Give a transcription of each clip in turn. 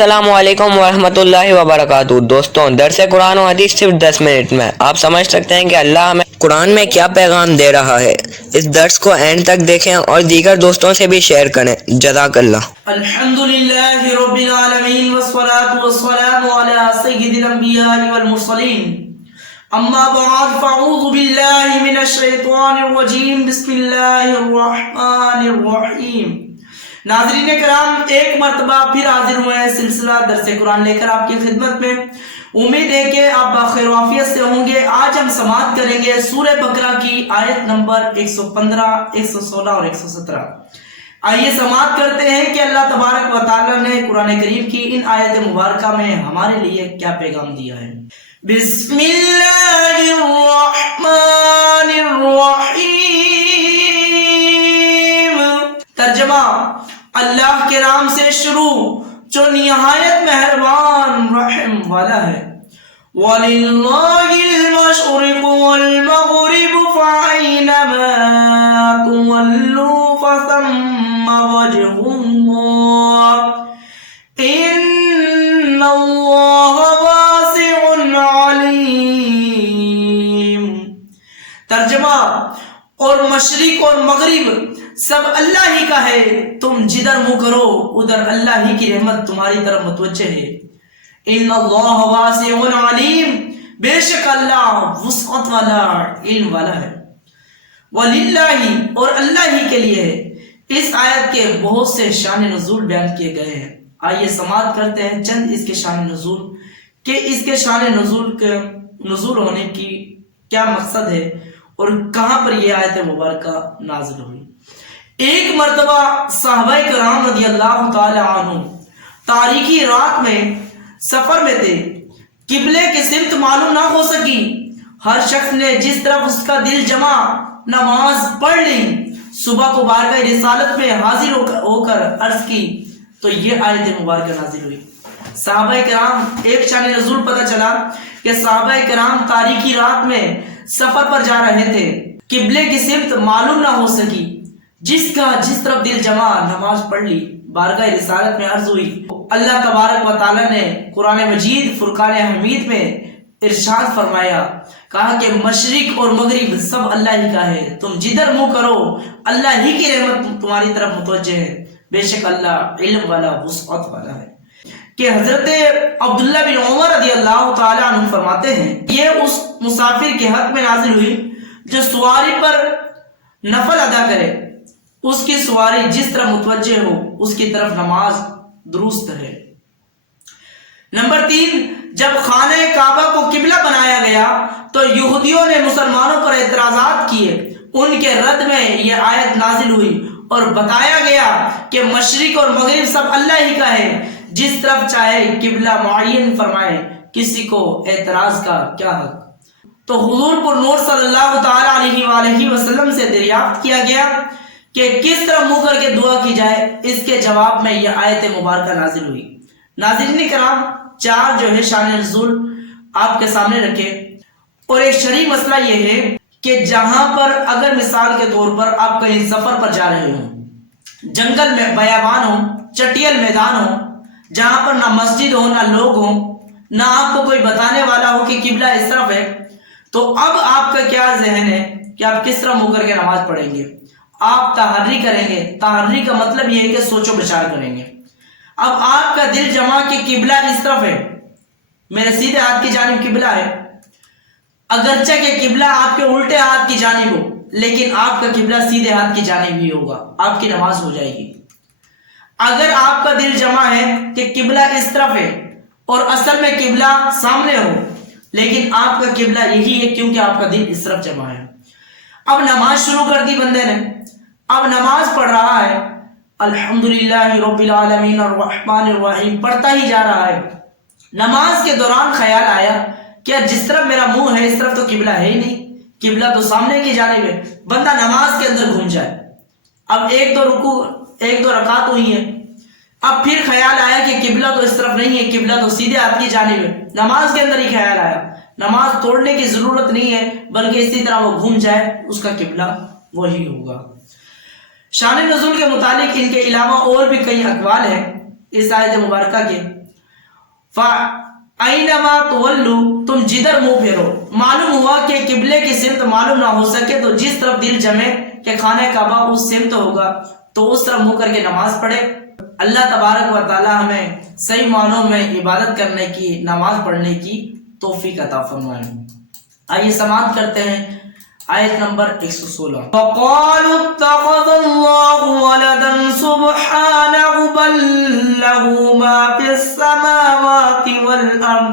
السلام علیکم ورحمۃ اللہ وبرکاتہ۔ دوستوں، درس قرآن و حدیث صرف 10 منٹ میں آپ سمجھ سکتے ہیں کہ اللہ ہمیں قرآن میں کیا پیغام دے رہا ہے۔ اس درس کو اینڈ تک دیکھیں اور دیگر دوستوں سے بھی شیئر کریں۔ جزاک اللہ۔ الحمدللہ رب العالمین والصلاة والسلام علی سید الانبیاء والمرسلین، اما بعد فاعوذ باللہ من الشیطان الرجیم، بسم اللہ الرحمن الرحیم۔ ناظرین کرام، ایک مرتبہ پھر حاضر ہوئے ہیں سلسلہ درس قرآن لے کر آپ کی خدمت میں۔ امید ہے کہ آپ بخیر و عافیت سے ہوں گے۔ آج ہم سماعت کریں گے سورہ بقرہ کی آیت نمبر 115، 116 اور 117۔ آئیے سماعت کرتے ہیں کہ اللہ تبارک و تعالی نے قرآن کریم کی ان آیت مبارکہ میں ہمارے لیے کیا پیغام دیا ہے۔ بسم اللہ الرحمن الرحیم۔ ترجمہ: اللہ کے نام سے شروع جو نہایت مہربان رحم والا ہے۔ وَلِلَّهِ الْمَشْرِقُ وَالْمَغْرِبُ فَأَيْنَمَا تُوَلُّوا فَثَمَّ وَجْهُ اللَّهِ إِنَّ اللَّهَ وَاسِعٌ عَلِيمٌ۔ ترجمہ: اور مشرق اور مغرب سب اللہ ہی کا ہے، تم جدھر منہ کرو ادھر اللہ ہی کی رحمت تمہاری طرف متوجہ ہے۔ ان اللہ واسع علیم، بے شک اللہ وسعت والا علم والا ہے۔ وللہ، اور اللہ ہی کے لیے ہے۔ اس آیت کے بہت سے شان نزول بیان کیے گئے ہیں۔ آئیے سماعت کرتے ہیں چند اس کے شان نزول، کہ اس کے شان نزول ہونے کی کیا مقصد ہے اور کہاں پر یہ آیت مبارکہ نازل ہوئی۔ ایک مرتبہ صحابہ کرام رضی اللہ تعالی عنہ تاریکی رات میں سفر میں تھے۔ قبلے کی سمت معلوم نہ ہو سکی۔ ہر شخص نے جس طرف اس کا دل جمع نماز پڑھ لی۔ صبح کو بارگاہ رسالت میں حاضر ہو کر عرض کی تو یہ آیت مبارکہ نازل ہوئی۔ صحابہ کرام، ایک شان نزول پتہ چلا کہ صحابہ کرام تاریکی رات میں سفر پر جا رہے تھے۔ قبلے کی سمت معلوم نہ ہو سکی۔ جس طرف دل جمع نماز پڑھ لی۔ بارگاہ رسالت میں عرض ہوئی۔ اللہ تبارک و تعالی نے قرآن مجید فرقان حمید میں ارشاد فرمایا، کہا کہ مشرق اور مغرب سب اللہ ہی کا ہے، تم جدھر منہ کرو اللہ ہی کی رحمت تمہاری طرف متوجہ ہے، بے شک اللہ علم والا وسعت والا ہے۔ کہ حضرت عبداللہ بن عمر رضی اللہ تعالی عنہ فرماتے ہیں، یہ اس مسافر کے حق میں نازل ہوئی جو سواری پر نفل ادا کرے، اس کی سواری جس طرح متوجہ ہو اس کی طرف نماز درست ہے۔ نمبر 3، جب خانہ کعبہ کو قبلہ بنایا گیا تو یہودیوں نے مسلمانوں پر اعتراضات کیے۔ ان کے رد میں یہ آیت نازل ہوئی اور بتایا گیا کہ مشرق اور مغرب سب اللہ ہی کا ہے، جس طرف چاہے قبلہ معین فرمائے، کسی کو اعتراض کا کیا حق۔ تو حضور پر نور صلی اللہ تعالی علیہ وآلہ وسلم سے دریافت کیا گیا کہ کس طرح منہ کر کے دعا کی جائے۔ اس کے جواب میں یہ آیت مبارکہ نازل ہوئی۔ ناظرین کرام، 4 جو ہے شان نزول آپ کے سامنے رکھے، اور ایک شرعی مسئلہ یہ ہے کہ جہاں پر اگر مثال کے طور پر آپ کہیں سفر پر جا رہے ہوں، جنگل میں بیابان ہو، چٹیل میدان ہو، جہاں پر نہ مسجد ہو نہ لوگ ہوں، نہ آپ کو کوئی بتانے والا ہو کہ قبلہ اس طرف ہے، تو اب آپ کا کیا ذہن ہے کہ آپ کس طرح منہ کر کے نماز پڑھیں گے؟ آپ تحری کریں گے۔ تحری کا مطلب یہ ہے کہ سوچ و بچار کریں گے۔ اب آپ کا دل جمع کہ قبلہ اس طرف ہے، میرے سیدھے ہاتھ کی جانب قبلہ ہے، اگرچہ کہ قبلہ آپ کے الٹے ہاتھ کی جانب ہو، لیکن آپ کا قبلہ سیدھے ہاتھ کی جانب ہی ہوگا، آپ کی نماز ہو جائے گی۔ اگر آپ کا دل جمع ہے کہ قبلہ اس طرف ہے اور اصل میں قبلہ سامنے ہو، لیکن آپ کا قبلہ یہی ہے کیونکہ آپ کا دل اس طرف جمع ہے۔ اب نماز شروع کر دی بندے نے، اب نماز پڑھ رہا ہے، الحمدللہ رب العالمین الرحمن الرحیم پڑھتا ہی جا رہا ہے۔ نماز کے دوران خیال آیا کہ جس طرف میرا منہ ہے اس طرف تو قبلہ ہے ہی نہیں، قبلہ تو سامنے کی جانب ہے۔ بندہ نماز کے اندر گھوم جائے۔ اب ایک دو رکعت ہوئی ہے، اب پھر خیال آیا کہ قبلہ تو اس طرف نہیں ہے، قبلہ تو سیدھے ہاتھ کی جانب ہے۔ نماز کے اندر ہی خیال آیا، نماز توڑنے کی ضرورت نہیں ہے، بلکہ اسی طرح وہ گھوم جائے، اس کا قبلہ وہی ہوگا۔ شان نزول کے متعلق ان کے علاوہ اور بھی کئی اقوال ہیں اس آیت مبارکہ کے۔ فَأَيْنَمَا تُوَلُّوا تم جدھر منہ پھیرو. معلوم ہوا کہ قبلے کی سمت معلوم نہ ہو سکے تو جس طرف دل جمے کہ خانہ کعبہ اس سمت ہوگا تو اس طرف منہ کر کے نماز پڑھے. اللہ تبارک و تعالی ہمیں صحیح معنوں میں عبادت کرنے کی، نماز پڑھنے کی توفیق عطا فرمائے. آئیے سماعت کرتے ہیں آیت نمبر 116. وَقَالُوا اتَّخَذَ اللَّهُ وَلَدًا سُبْحَانَهُ بَل لَّهُ مَا فِي السَّمَاوَاتِ وَالْأَرْضِ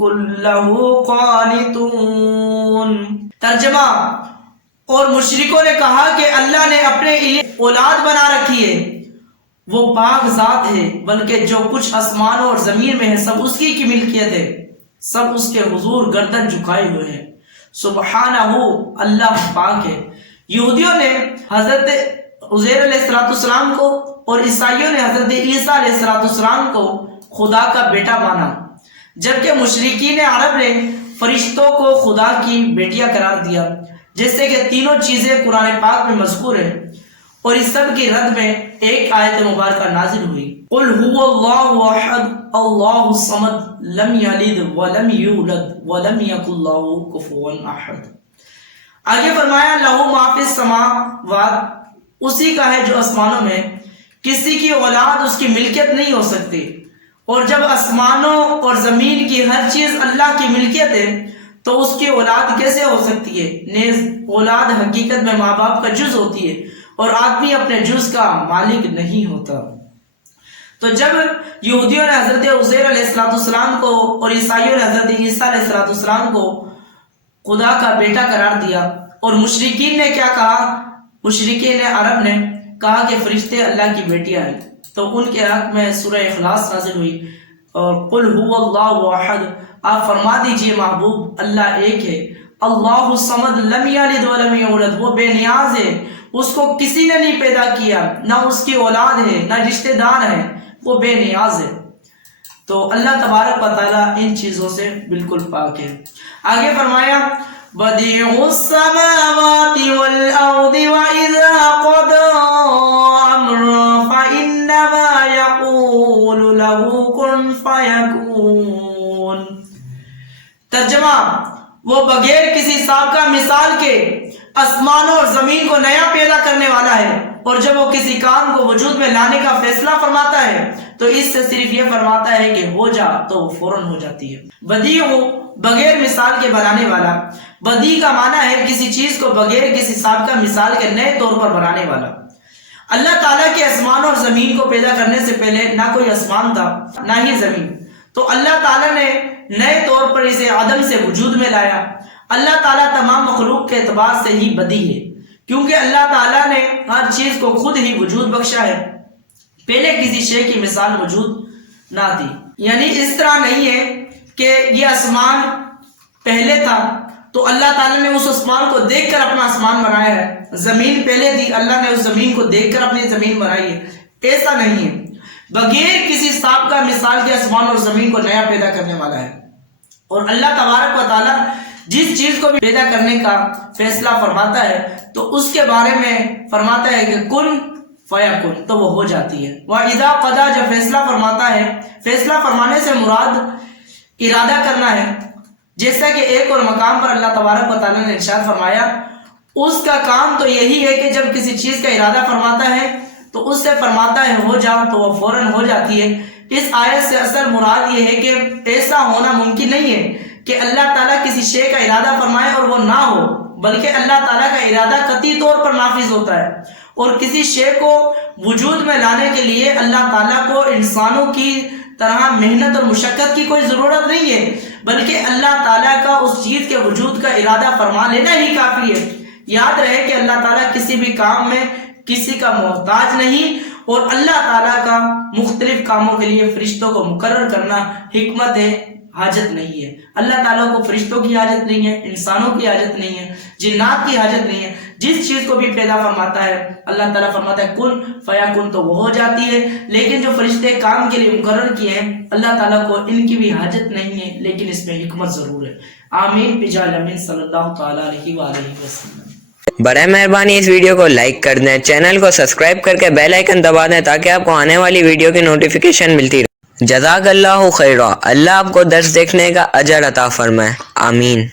كُلٌّ لَّهُ قَانِتُونَ. ترجمہ: اور مشرکوں نے کہا کہ اللہ نے اپنے لیے اولاد بنا رکھی ہے، وہ پاک ذات ہے، بلکہ جو کچھ آسمانوں اور زمین میں ہے سب اس کی ملکیت ہے، سب اس کے حضور گردن جھکائے ہوئے ہیں. سبحانہ، اللہ پاک ہے. یہودیوں نے حضرت عزیر علیہ السلام کو اور عیسائیوں نے حضرت عیسیٰ علیہ السلام کو خدا کا بیٹا مانا، جبکہ مشرکین عرب نے فرشتوں کو خدا کی بیٹیاں قرار دیا. جیسے کہ تینوں چیزیں قرآن پاک میں مذکور ہیں، اور اس سب کی رد میں ایک آیت مبارکہ نازل ہوئی. قل هو اللہ احد اللہ الصمد لم یلد ولم یولد ولم یکن له کفوا احد. آگے فرمایا لہو ما فی السماوات، اسی کا ہے جو آسمانوں میں، کسی کی اولاد اس کی ملکیت نہیں ہو سکتی. اور جب آسمانوں اور زمین کی ہر چیز اللہ کی ملکیت ہے تو اس کی اولاد کیسے ہو سکتی ہے؟ نیز اولاد حقیقت میں ماں باپ کا جز ہوتی ہے اور آدمی اپنے جز کا مالک نہیں ہوتا. تو جب یہودیوں نے حضرت عزیر علیہ السلام کو اور عیسائیوں نے حضرت عیسیٰ علیہ السلام کو خدا کا بیٹا قرار دیا، اور مشرکین نے کیا کہا؟ مشرکین عرب نے کہا کہ فرشتے اللہ کی بیٹیاں ہیں، تو ان کے حق میں سورہ اخلاص نازل ہوئی. اور قل هو اللہ احد، آپ فرما دیجئے محبوب اللہ ایک ہے. اللہ الصمد لم یلد ولم یولد، وہ بے نیاز ہے، اس کو کسی نے نہیں پیدا کیا، نہ اس کی اولاد ہے نہ رشتہ دار ہے، وہ بے نیاز ہے. تو اللہ تبارک و تعالی ان چیزوں سے بالکل پاک ہے. آگے فرمایا بدیع السماوات والارض واذا قضى امرا فانما يقول له كن فيكون. ترجمہ: وہ بغیر کسی سابقہ مثال کے آسمانوں اور زمین کو نیا پیدا کرنے والا ہے، اور جب وہ کسی کام کو وجود میں لانے کا فیصلہ فرماتا ہے تو اس سے صرف یہ فرماتا ہے کہ ہو جا تو وہ فوراً ہو جاتی ہے. بدیع بغیر مثال کے بنانے والا. بدیع کا معنی ہے کسی چیز کو بغیر کسی سابقہ مثال کے نئے طور پر بنانے والا. اللہ تعالیٰ کے آسمانوں اور زمین کو پیدا کرنے سے پہلے نہ کوئی آسمان تھا نہ ہی زمین، تو اللہ تعالیٰ نے نئے طور پر اسے عدم سے وجود میں لایا. اللہ تعالیٰ تمام مخلوق کے اعتبار سے ہی بدیع ہے، کیونکہ اللہ تعالیٰ نے ہر چیز کو خود ہی وجود بخشا ہے، پہلے کسی شے کی مثال موجود نہ تھی. یعنی اس طرح نہیں ہے کہ یہ آسمان پہلے تھا تو اللہ تعالیٰ نے اس آسمان کو دیکھ کر اپنا آسمان بنایا ہے، زمین پہلے تھی اللہ نے اس زمین کو دیکھ کر اپنی زمین بنائی ہے. ایسا نہیں ہے، بغیر کسی سابقہ مثال کے آسمان اور زمین کو نیا پیدا کرنے والا ہے. اور اللہ تبارک و تعالیٰ جس چیز کو بھی پیدا کرنے کا فیصلہ فرماتا ہے تو اس کے بارے میں فرماتا ہے کہ کن فیکن، تو وہ ہو جاتی ہے. وَإِذَا قَضَى، جب فیصلہ فرماتا ہے، فیصلہ فرمانے سے مراد ارادہ کرنا ہے. جیسا کہ ایک اور مقام پر اللہ تبارک و تعالیٰ نے ارشاد فرمایا اس کا کام تو یہی ہے کہ جب کسی چیز کا ارادہ فرماتا ہے تو اس سے فرماتا ہے ہو جا تو وہ فوراً ہو جاتی ہے. اس آیت سے اصل مراد یہ ہے کہ ایسا ہونا ممکن نہیں ہے کہ اللہ تعالیٰ کسی شے کا ارادہ فرمائے اور وہ نہ ہو، بلکہ اللہ تعالیٰ کا ارادہ قطعی طور پر نافذ ہوتا ہے. اور کسی شے کو وجود میں لانے کے لیے اللہ تعالیٰ کو انسانوں کی طرح محنت اور مشقت کی کوئی ضرورت نہیں ہے، بلکہ اللہ تعالیٰ کا اس چیز کے وجود کا ارادہ فرما لینا ہی کافی ہے. یاد رہے کہ اللہ تعالیٰ کسی بھی کام میں کسی کا محتاج نہیں، اور اللہ تعالیٰ کا مختلف کاموں کے لیے فرشتوں کو مقرر کرنا حکمت ہے، حاجت نہیں ہے. اللہ تعالیٰ کو فرشتوں کی حاجت نہیں ہے، انسانوں کی حاجت نہیں ہے، جنات کی حاجت نہیں ہے. جس چیز کو بھی پیدا فرماتا ہے اللہ تعالیٰ فرماتا ہے کن فیکن، تو وہ ہو جاتی ہے. لیکن جو فرشتے کام کے لیے مقرر کیے ہیں اللہ تعالیٰ کو ان کی بھی حاجت نہیں ہے، لیکن اس میں حکمت ضرور ہے. آمین بجاہ امین صلی اللہ تعالیٰ علیہ وآلہ وسلم. برائے مہربانی اس ویڈیو کو لائک کر دیں، چینل کو سبسکرائب کر کے بیل آئیکن دبا دیں تاکہ آپ کو آنے والی ویڈیو کی نوٹیفیکیشن ملتی رہے. جزاک اللہ خیرہ. اللہ آپ کو درس دیکھنے کا اجر عطا فرمائے. آمین.